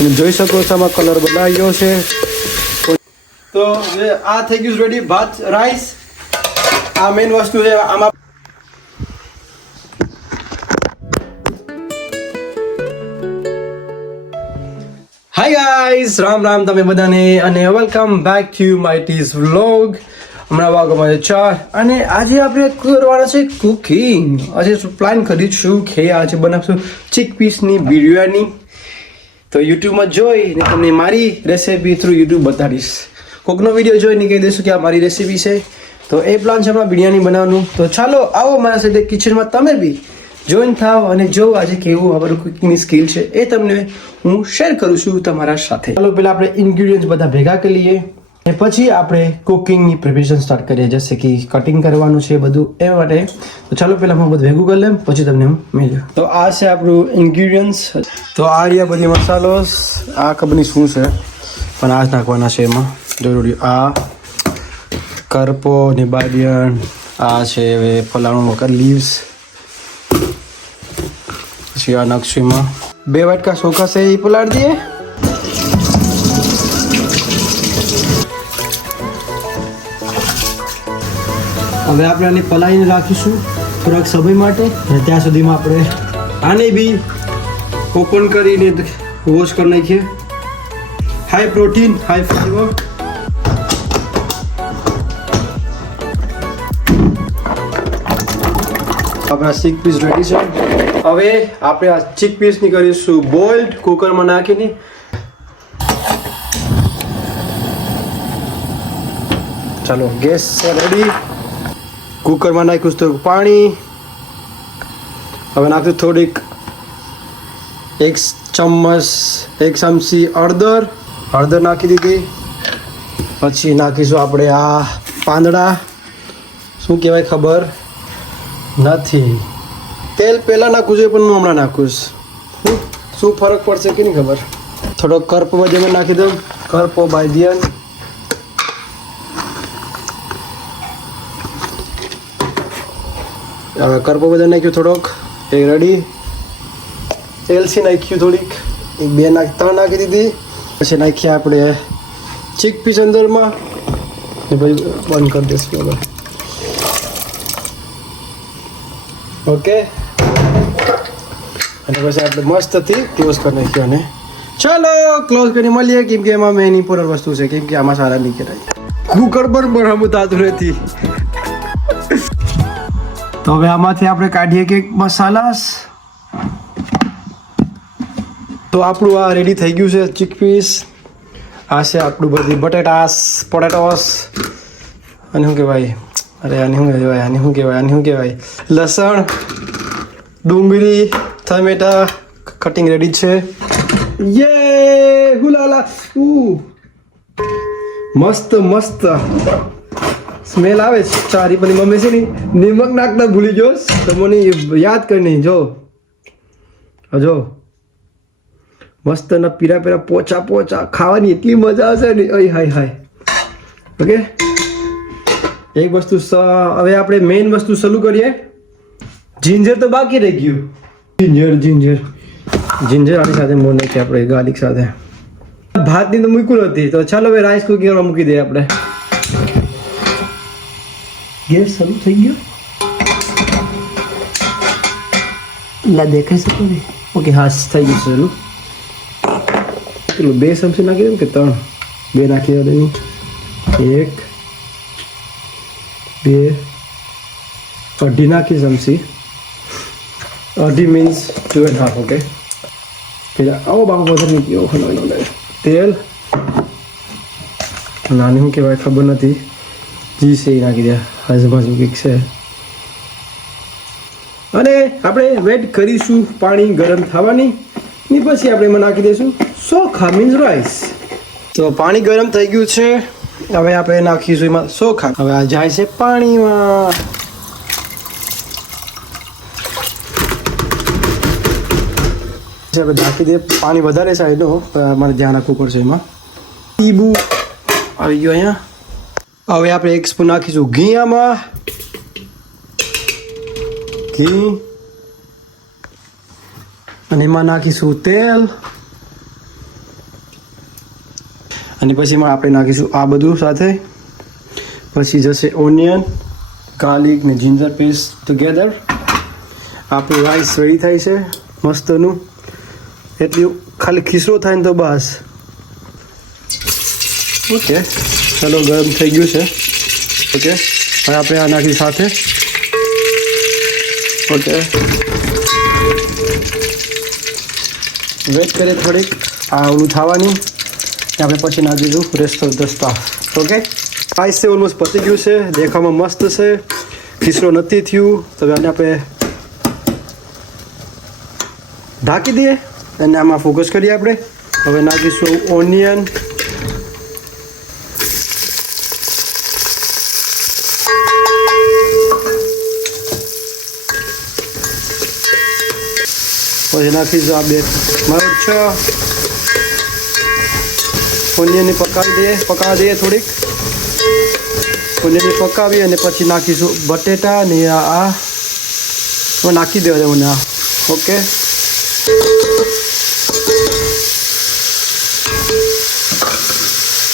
તમે જોઈ શકો છો આમાં કલર બદલાયો છે. તો જે આ થઈ ગયું રેડી ભાત રાઈસ. આ મેઇન વસ્તુ છે આમાં. હાય ગાઈઝ, રામ રામ તમે બધાને અને welcome back to my tease vlog. હમણાં વાગોમાં 4 અને આજે આપણે કરવાના છે કુકિંગ. આજે પ્લાન કરીશું કે આજે બનાવશું ચીકપીસની બિરયાની. તો યુટ્યુબમાં જોઈને તમને મારી રેસીપી થ્રુ યુટ્યુબ બતાડીશ. કોકનો વિડીયો જોઈને કહી દઈશું કે આ મારી રેસીપી છે. તો એ પ્લાન છે હમણાં બિરયાની બનાવવાનું. તો ચાલો આવો મારા સાથે કિચનમાં તમે બી જોઈન થાવ અને જો આજે કેવું અમારું કુકિંગની સ્કિલ છે એ તમને હું શેર કરું છું તમારા સાથે. ચાલો પહેલા આપણે ઇન્ગ્રેડિયન્ટ્સ બધા ભેગા કરી લઈએ અને પછી આપણે કુકિંગની પ્રિપેરેશન સ્ટાર્ટ કરીએ. જશે કે કટિંગ કરવાનું છે બધું એ માટે. તો ચાલો પહેલા હું બધું ભેગું કરી લઉં પછી તમને હું મળ્યું. તો આ છે આપણું ઇન્ગ્રેડિયન્ટ્સ. તો આ રહ્યા બધી મસાલો. આ ખબરની શું છે પણ આ જ નાખવાના છે એમાં જરૂરી. આ કરપો ને બાદિયણ. આ છે હવે ફલાણું વખત લીવ્સ. પછી આ નકશીમાં 2 વાટકા ચોખા છે એ પલાળી દઈએ. હવે આપણે આને પલાળીને રાખીશું થોડાક સમય માટે અને ત્યાં સુધીમાં આપણે આને બી ઓપન કરીને વોશ કરી નાખીએ. High protein high fibre. આપણા ચીકપીસ રેડી છે. હવે આપણે આ ચીકપીસની કરીશું બોઇલ્ડ કુકરમાં નાખીને. ચાલો ગેસ છે રેડી. કુકરમાં નાખ્યું થોડુંક પાણી. હવે નાખ્યું થોડીક 1 ચમચી હળદર નાખી દીધી. પછી નાખીશું આપણે આ પાંદડા. શું કહેવાય ખબર નથી. તેલ પહેલાં નાખવું જોઈએ પણ હું હમણાં નાખું. શું ફરક પડશે કે નહીં ખબર. થોડો કરપો બધી નાખી દઉં. કરપો બાદિયન. હવે કરપો બધા નાખ્યું થોડોક એ રેડી. એલસી નાખ્યું થોડીક 3 નાખી દીધી. પછી નાખ્યા આપણે ચીકપીસ અંદરમાં. ભાઈ બંધ કરી દઈશું હવે. ઓકે અને પછી આપણે મસ્તથી ક્લોઝ કરી નાખ્યો. અને ચાલો ક્લોઝ કરીને મળીએ કેમ કે એમાં મેન ઇમ્પોર્ટન્ટ વસ્તુ છે કેમ કે આમાં સારા નહીં કરાય. કુકર પર બરાબર થતું નથી. તો હવે આમાંથી આપણે કાઢીએ કે મસાલા. તો આપણું આ રેડી થઈ ગયું છે ચીકપીસ. આ છે આપણું બધી પોટેટોસ અને શું કહેવાય આને શું કહેવાય લસણ ડુંગળી ટમેટા કટિંગ રેડી છે. યે હુલાલા મસ્ત સ્મેલ આવે. ચારી પણ મમ્મી છે ને નિમક નાખતા ભૂલી ગયો તો મને યાદ કરીને જો મસ્ત ના પીરા પોચા ખાવાની એટલી મજા આવશે ને. હાય ઓકે. એક વસ્તુ હવે આપણે મેઇન વસ્તુ ચાલુ કરીએ. જિંજર તો બાકી રહી ગયું. જિંજર આની સાથે મોર નાખીએ આપણે ગાર્લિક સાથે. ભાતની તો મૂક્યું નથી તો ચાલો હવે રાઈસ કુકિંગમાં મૂકી દઈએ આપણે. ગેસ ચાલુ થઈ ગયો. દેખાઈ શકો ને. ઓકે હા થઈ ગયું ચાલુ. પેલું 2 ચમચી નાખી દઉં કે 3? 2 નાખી દો. 1 2 અઢી નાખી ચમચી. અઢી મીન્સ 2.5. ઓકે પેલા આવો બાબુ વધારે મૂક્યો. તેલ નાની શું કહેવાય ખબર નથી. જી છે એ નાખી દે. આજુબાજુ કંઈક છે. અને આપણે વેટ કરીશું પાણી ગરમ થવાની ને પછી આપણે એમાં નાખી દઈશું ચોખા મીન્સ રાઈસ. તો પાણી ગરમ થઈ ગયું છે. હવે આપણે નાખીશું એમાં ચોખા. હવે આ જાય છે પાણીમાં. આપણે ઢાંકી દઈએ. પાણી વધારે છે એનો મારે ધ્યાન રાખવું પડશે. એમાં લીંબુ આવી ગયો અહીંયા. હવે આપણે 1 સ્પૂન નાખીશું ઘી. આમાં ઘી અને એમાં નાખીશું તેલ. અને પછી એમાં આપણે નાખીશું આ બધું સાથે. પછી જશે ઓનિયન, ગાર્લિક ને જિંજર પેસ્ટ ટુગેધર. આપણું રાઈસ રેડી થાય છે મસ્તનું. એટલું ખાલી ખીસરો થાય ને તો બસ. ઓકે, ચાલો ગરમ થઈ ગયું છે. ઓકે, હવે આપણે આ નાખી સાથે. ઓકે, વેટ કરીએ થોડીક આ ઓલું થવાની. આપણે પછી નાખીશું rest of the staff. Okay, rice છે ઓલમોસ્ટ પતી ગયું છે, દેખાવામાં મસ્ત છે, ખીસરો નથી થયું. તો આને આપણે ઢાંકી દઈએ અને આમાં ફોકસ કરીએ આપણે. હવે નાખીશું ઓનિયન, પછી નાખીશું આ બે મરચાં. ઓનિયનને પકાવી દઈએ થોડીક. ઓનિયનને પકાવી અને પછી નાખીશું બટેટા ને આ નાખી દેવા મને આ. ઓકે,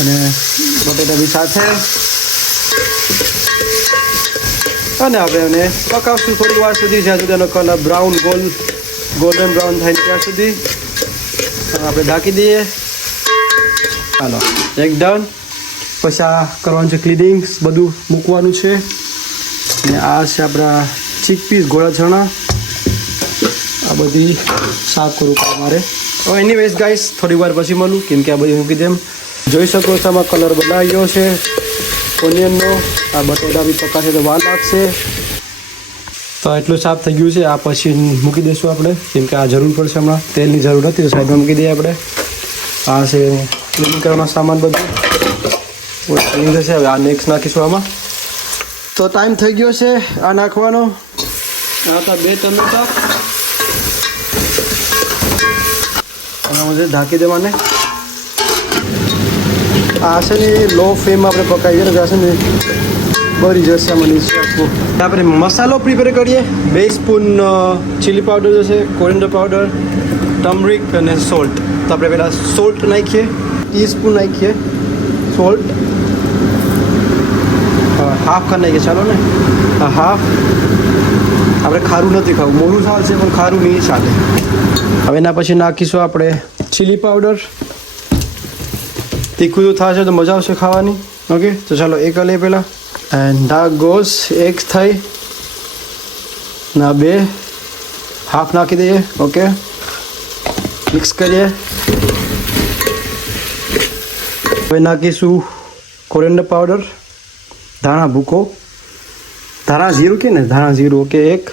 અને બટેટા બી સાથે. અને આપણે એને પકાવશું થોડી વાર સુધી, જ્યાં સુધી એનો કલર ગોલ્ડન બ્રાઉન થાય ત્યાં સુધી. આપણે ઢાંકી દઈએ. ચાલો, એક ડન. પછી આ કરવાનું છે ક્લીનિંગ્સ, બધું મૂકવાનું છે. અને આ છે આપણા ચીકપીસ, ગોળા ચણા. આ બધી સાફ કરવું પડે મારે. હવે એનીવેઝ ગાઈસ, થોડી વાર પછી મળું, કેમ કે આ બધી મૂકી દેમ. જોઈ શકો છો આમાં કલર બદલાઈ ગયો છે ઓનિયનનો. આ બટેટા બી પકાશે તો વાર લાગશે. તો એટલું સાફ થઈ ગયું છે. આ પછી મૂકી દઈશું આપણે, કેમ કે આ જરૂર પડશે હમણાં. તેલની જરૂર નથી તો સાઈડમાં મૂકી દઈએ આપણે. આ છે ક્લીન કરવાનો સામાન બધું ક્લીન થશે. હવે આ નેક્સ્ટ નાખીશું આમાં. તો ટાઈમ થઈ ગયો છે આ નાખવાનો. આ હતા 2 ટમેટા. ઢાંકી દેવાને. આ છે ને લો ફ્લેમમાં આપણે પકાવીએ ને છે ને બળી જશે આમાં નીચે આખું. આપણે મસાલો પ્રિપેર કરીએ. 2 સ્પૂન ચીલી પાવડર જશે, કોરિએન્ડર પાવડર, ટર્મરિક અને સોલ્ટ. તો આપણે પહેલાં સોલ્ટ નાખીએ, ટીસ્પૂન નાખીએ સોલ્ટ. હાફ કરી નાખીએ, ચાલો ને. હાફ. આપણે ખારું નથી ખાવું, મોરું ચાલશે પણ ખારું નહીં ચાલે. હવે એના પછી નાખીશું આપણે ચીલી પાવડર. તીખું તો થશે તો મજા આવશે ખાવાની. ઓકે, તો ચાલો એક લઈએ પહેલાં. એન્ડ ડાર્ક ગોસ એક થઈ ના 2 હાફ નાખી દઈએ. ઓકે, મિક્સ કરીએ. હવે નાખીશું કોરિએન્ડર પાવડર, ધાણા ભૂકો, ધાણા જીરું કે ને ધાણા જીરું. ઓકે, 1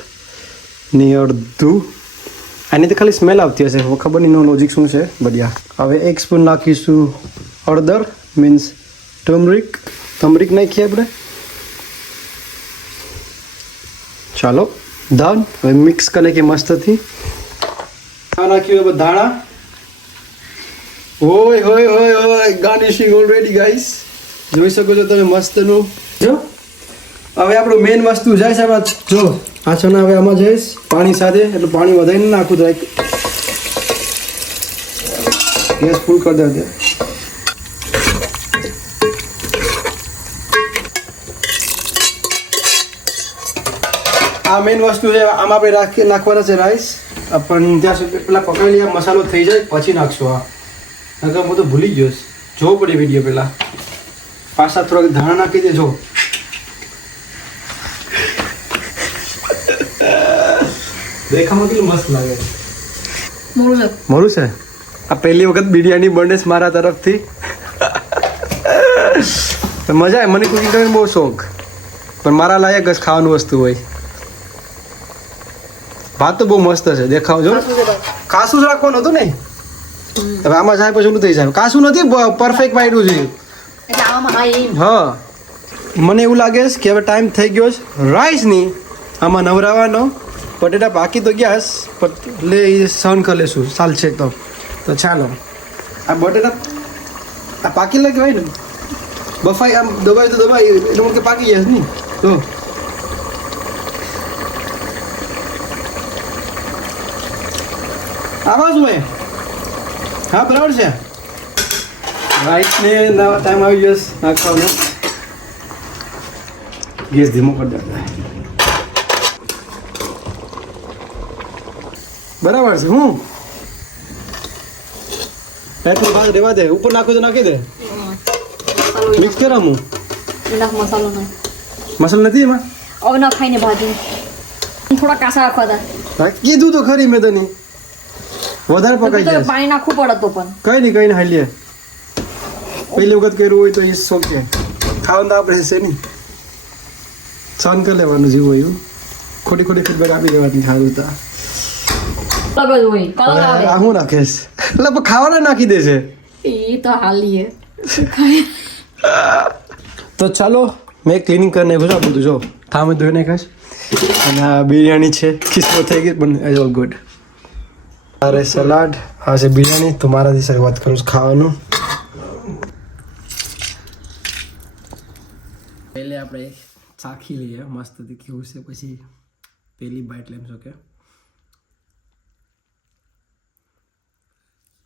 ની અડધું. આની તો ખાલી સ્મેલ આવતી હશે, ખબર નહીં નો લોજિક શું છે બઢિયા. હવે 1 સ્પૂન નાખીશું હળદર, મીન્સ ટર્મરિક નાખીએ આપણે. ચાલો ડન. હવે મિક્સ કરી નાખીએ મસ્તથી. આ નાખ્યું હવે ધાણા. હોય ગાર્નિશિંગ ઓલરેડી ગાઈસ, જોઈ શકો છો તમે મસ્તનું. જો હવે આપણું મેઇન વસ્તુ જાય છે આપણા. જો આ છે ને હવે આમાં જઈશ પાણી સાથે, એટલે પાણી વધારીને નાખું તો ગેસ ફૂલ કરી દે. આ મેઇન વસ્તુ છે. આમાં આપણે નાખવાના છે રાઈસ. પણ ત્યાં સુધી પેલા પકાવી લઈએ, મસાલો થઈ જાય પછી નાખશું. આ નકર હું તો ભૂલી ગયો. જોવો પડે વિડીયો પહેલાં. પાછા થોડાક ધાણા નાખી દેજો. દેખામાં કેટલું મસ્ત લાગે. મોડું છે. આ પહેલી વખત બિરયાની બને છે મારા તરફથી. મજા આવે. મને કુકિંગ કરવાનો બહુ શોખ, પણ મારા લાયક જ ખાવાનું વસ્તુ હોય. ભાત તો બહુ મસ્ત છે, દેખાવજો. કાસું જ રાખવાનું હતું ને. હવે આમાં જાય પછી ઓલું થઈ જાય. કાસું નથી, પરફેક્ટ વાઈડું છે. હા, મને એવું લાગે છે કે હવે ટાઈમ થઈ ગયો છે રાઈસની આમાં નવરાવાનો. બટેટા બાકી તો ગયા લે, એ સહન કરી લેશું, ચાલશે. તો ચાલો આ બટેટા આ પાકી લાગે હોય ને, બફાઈ આમ દબાઈ તો દબાઈ એટલે કે પાકી જશે નહીં. તો આવાજ હોય. હા બરાબર છે. રાઈસને ટાઈમ આવી જશે નાખવાનો. ગેસ ધીમો કરી દે. બરાબર છે. હું ભાગ રેવા દે. ઉપર નાખો તો નાખી દે. મિક્સ કરા હું મસાલો નહીં, મસાલો નથી એમાં. હવે ના ખાઈને ભાજી થોડા કાસા રાખવા હતા. કીધું તો ખરી મેં તને વધારે પકાઈ જાય. પાણી નાખવું પડે તો પણ કઈ નહીં હાલી લે. પહેલી વખત કર્યું હોય તો એ શોખ છે. ખાવાનું તો આપણે છે નહીં. સહન કરી લેવાનું જેવું હોય એવું. ખોટી ફીડબેક આપી દેવાની. ખાવું તો લગજ હોય કલર આવે. આ હું નાખેશ એટલે પણ ખાવાના નાખી દેશે. એ તો હાલીએ. તો ચાલો મેં ક્લિનિંગ કરીને નાખ્યું છે આ બધું. જો થામે ધોઈ નાખાશ. અને આ બિરયાની છે. કિસ્મત થઈ ગઈ પણ ઇઝ ઓલ ગુડ. અરે સલાડ. આ છે બિરયાની. તો મારાથી શરૂઆત કરું છું ખાવાનું. પહેલે આપણે ચાખી લઈએ મસ્ત કેવું છે. પછી પહેલી બાઈટ લેમ છો કે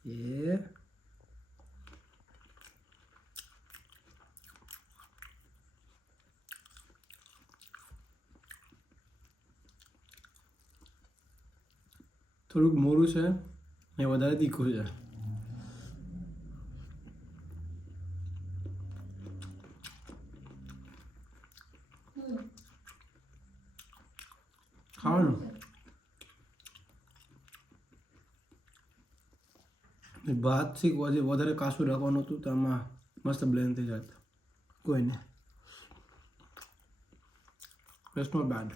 એ થોડુંક મોરું છે ને વધારે તીખું છે. ખાવાનું ભાતથી વધારે કાચું રાખવાનું હતું તો આમાં મસ્ત બ્લેન્ડ થઈ જાય. કોઈ નહીં. It's not bad.